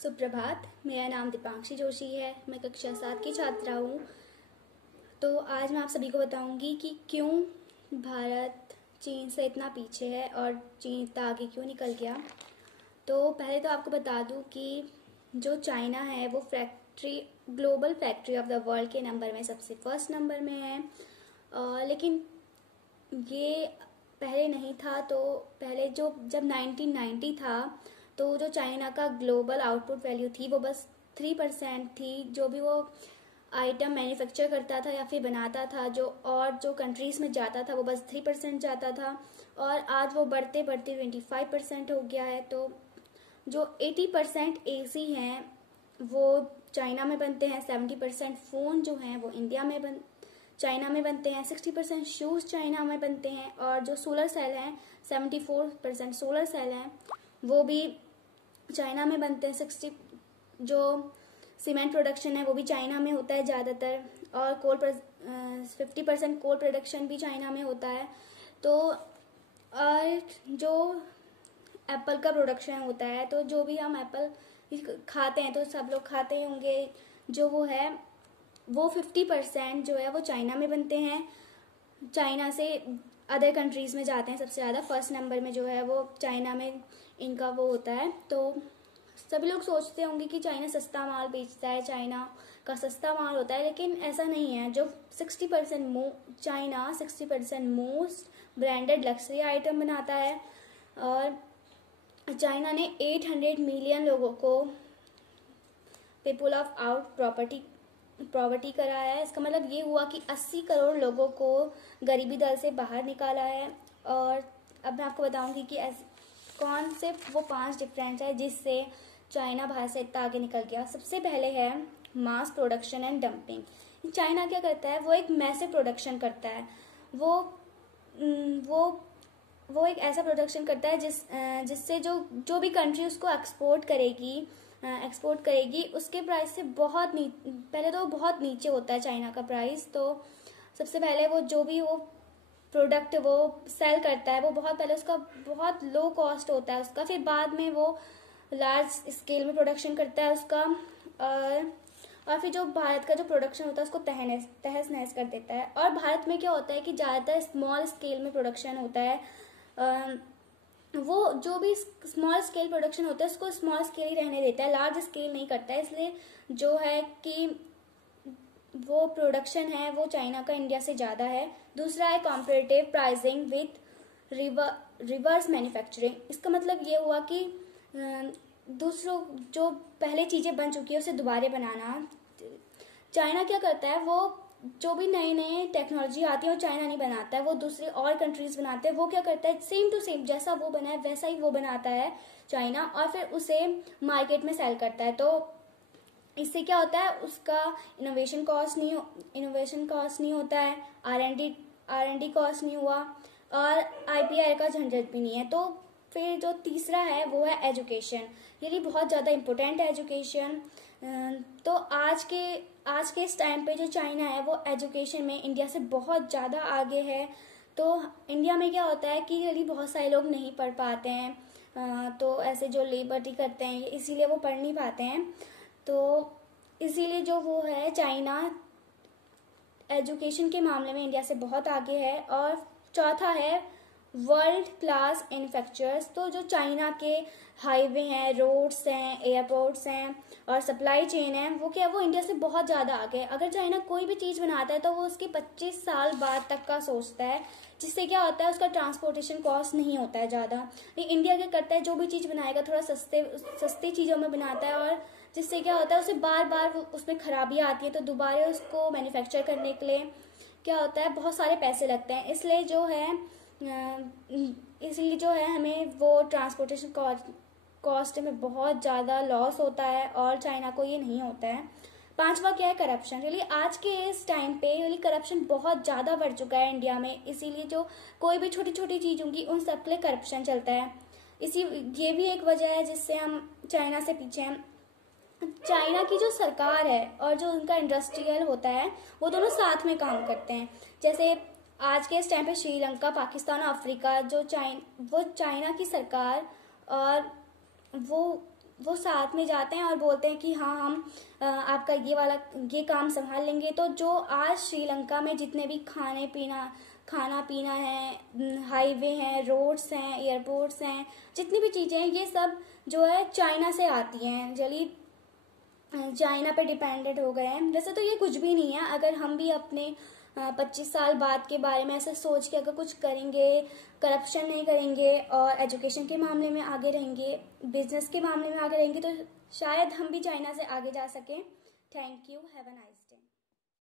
सुप्रभात। मेरा नाम दीपांशी जोशी है। मैं कक्षा 7 की छात्रा हूँ। तो आज मैं आप सभी को बताऊंगी कि क्यों भारत चीन से इतना पीछे है और चीन इतना आगे क्यों निकल गया। तो पहले तो आपको बता दूं कि जो चाइना है वो global factory of the world के नंबर में सबसे फर्स्ट नंबर में है। लेकिन ये पहले नहीं था। तो पहले जब 1990 था तो जो चाइना का ग्लोबल आउटपुट वैल्यू थी वो बस 3% थी। जो भी वो आइटम मैन्युफैक्चर करता था या फिर बनाता था जो कंट्रीज़ में जाता था वो बस 3% जाता था, और आज वो बढ़ते बढ़ते 25% हो गया है। तो जो 80% एसी हैं वो चाइना में बनते हैं, 70% फ़ोन जो हैं वो चाइना में बनते हैं, 60% शूज़ चाइना में बनते हैं, और जो सोलर सेल हैं 74% सोलर सेल हैं वो भी चाइना में बनते हैं। 60 जो सीमेंट प्रोडक्शन है वो भी चाइना में होता है ज़्यादातर, और 50% कोल प्रोडक्शन भी चाइना में होता है। तो और जो एप्पल का प्रोडक्शन होता है, तो जो भी हम एप्पल खाते हैं तो सब लोग खाते ही होंगे, जो वो 50% जो है वो चाइना में बनते हैं। चाइना से अदर कंट्रीज़ में जाते हैं सबसे ज़्यादा। फर्स्ट नंबर में जो है वो चाइना में इनका वो होता है। तो सभी लोग सोचते होंगे कि चाइना सस्ता माल बेचता है, चाइना का सस्ता माल होता है, लेकिन ऐसा नहीं है। जो 60% मोस्ट ब्रांडेड लग्जरी आइटम बनाता है, और चाइना ने 800 मिलियन लोगों को पीपल ऑफ आउट प्रॉपर्टी कराया है। इसका मतलब ये हुआ कि 80 करोड़ लोगों को गरीबी दर से बाहर निकाला है। और अब मैं आपको बताऊंगी कि कौन से वो 5 डिफरेंस है जिससे चाइना भारत से इतना आगे निकल गया। सबसे पहले है mass production and dumping. China क्या करता है, वो एक मैसिव प्रोडक्शन करता है। वो एक ऐसा प्रोडक्शन करता है जिससे जो भी कंट्री उसको एक्सपोर्ट करेगी उसके प्राइस से पहले तो बहुत नीचे होता है चाइना का प्राइस। तो सबसे पहले वो प्रोडक्ट वो सेल करता है वो बहुत पहले उसका बहुत लो कॉस्ट होता है उसका, फिर बाद में वो लार्ज स्केल में प्रोडक्शन करता है उसका, और फिर जो भारत का जो प्रोडक्शन होता है उसको तहस नहस कर देता है। और भारत में क्या होता है कि ज़्यादातर स्मॉल स्केल में प्रोडक्शन होता है। वो जो भी स्मॉल स्केल प्रोडक्शन होता है उसको स्मॉल स्केल ही रहने देता है, लार्ज स्केल नहीं करता है। इसलिए जो है कि वो प्रोडक्शन है वो चाइना का इंडिया से ज़्यादा है। दूसरा है competitive pricing with reverse manufacturing. इसका मतलब ये हुआ कि दूसरों जो पहले चीज़ें बन चुकी है उसे दोबारा बनाना। चाइना क्या करता है, वो जो भी नई टेक्नोलॉजी आती है वो चाइना नहीं बनाता है, वो दूसरी और कंट्रीज बनाते हैं। वो क्या करता है, सेम टू सेम जैसा वो बना है वैसा ही वो बनाता है चाइना, और फिर उसे मार्केट में सेल करता है। तो इससे क्या होता है, उसका इनोवेशन कॉस्ट नहीं होता है, R&D कॉस्ट नहीं हुआ, और IPR का झंझट भी नहीं है। तो फिर जो तीसरा है वो है एजुकेशन। ये बहुत ज़्यादा इम्पोर्टेंट है एजुकेशन। तो आज के इस टाइम पे जो चाइना है वो एजुकेशन में इंडिया से बहुत ज़्यादा आगे है। तो इंडिया में क्या होता है कि यदि बहुत सारे लोग नहीं पढ़ पाते हैं, तो ऐसे जो लेबर्टी करते हैं इसीलिए वो पढ़ नहीं पाते हैं। तो इसीलिए जो वो है चाइना एजुकेशन के मामले में इंडिया से बहुत आगे है। और चौथा है वर्ल्ड क्लास मैन्युफैक्चरर्स। तो जो चाइना के हाईवे हैं, रोड्स हैं, एयरपोर्ट्स हैं और सप्लाई चेन है, वो क्या है, वो इंडिया से बहुत ज़्यादा आगे है। अगर चाइना कोई भी चीज़ बनाता है तो वो उसके 25 साल बाद तक का सोचता है, जिससे क्या होता है उसका ट्रांसपोर्टेशन कॉस्ट नहीं होता है ज़्यादा। इंडिया क्या करता है, जो भी चीज़ बनाएगा थोड़ा सस्ती चीज़ों में बनाता है, और जिससे क्या होता है उसे बार बार उसमें खराबियाँ आती है, तो दोबारा उसको मैन्युफैक्चर करने के लिए क्या होता है बहुत सारे पैसे लगते हैं। इसलिए जो है हमें वो ट्रांसपोर्टेशन कॉस्ट में बहुत ज़्यादा लॉस होता है, और चाइना को ये नहीं होता है। पांचवा क्या है, करप्शन। रियली आज के इस टाइम पे करप्शन बहुत ज़्यादा बढ़ चुका है इंडिया में। इसीलिए जो कोई भी छोटी छोटी चीज़ होंगी उन सब के लिए करप्शन चलता है। ये भी एक वजह है जिससे हम चाइना से पीछे हैं। चाइना की जो सरकार है और जो उनका इंडस्ट्रियल होता है वो दोनों साथ में काम करते हैं। जैसे आज के इस टाइम पे श्रीलंका, पाकिस्तान और अफ्रीका वो चाइना की सरकार और वो वो साथ में जाते हैं और बोलते हैं कि हाँ हम आपका ये काम संभाल लेंगे। तो जो आज श्रीलंका में जितने भी खाना पीना है, हाईवे हैं, रोड्स हैं, एयरपोर्ट्स हैं, जितनी भी चीज़ें हैं, ये सब जो है चाइना से आती हैं। चलिए चाइना पे डिपेंडेंट हो गए हैं। वैसे तो ये कुछ भी नहीं है, अगर हम भी अपने 25 साल बाद के बारे में ऐसे सोच के अगर कुछ करेंगे, करप्शन नहीं करेंगे और एजुकेशन के मामले में आगे रहेंगे, बिजनेस के मामले में आगे रहेंगे, तो शायद हम भी चाइना से आगे जा सकें। Thank you, have a nice.